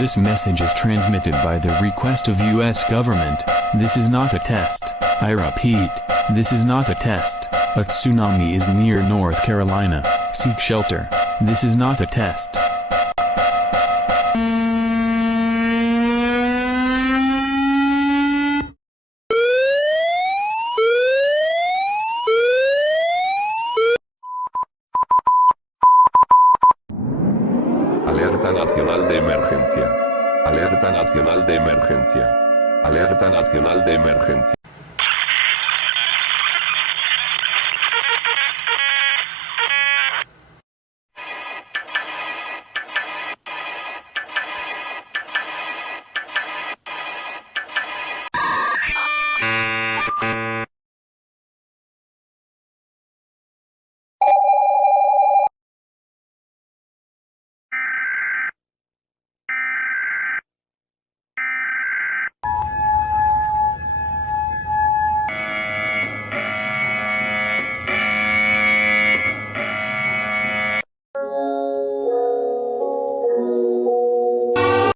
This message is transmitted by the request of U.S. government. This is not a test. I repeat, this is not a test. A tsunami is near North Carolina. Seek shelter. This is not a test. Alerta nacional de emergencia. Alerta nacional de emergencia. Alerta nacional de emergencia.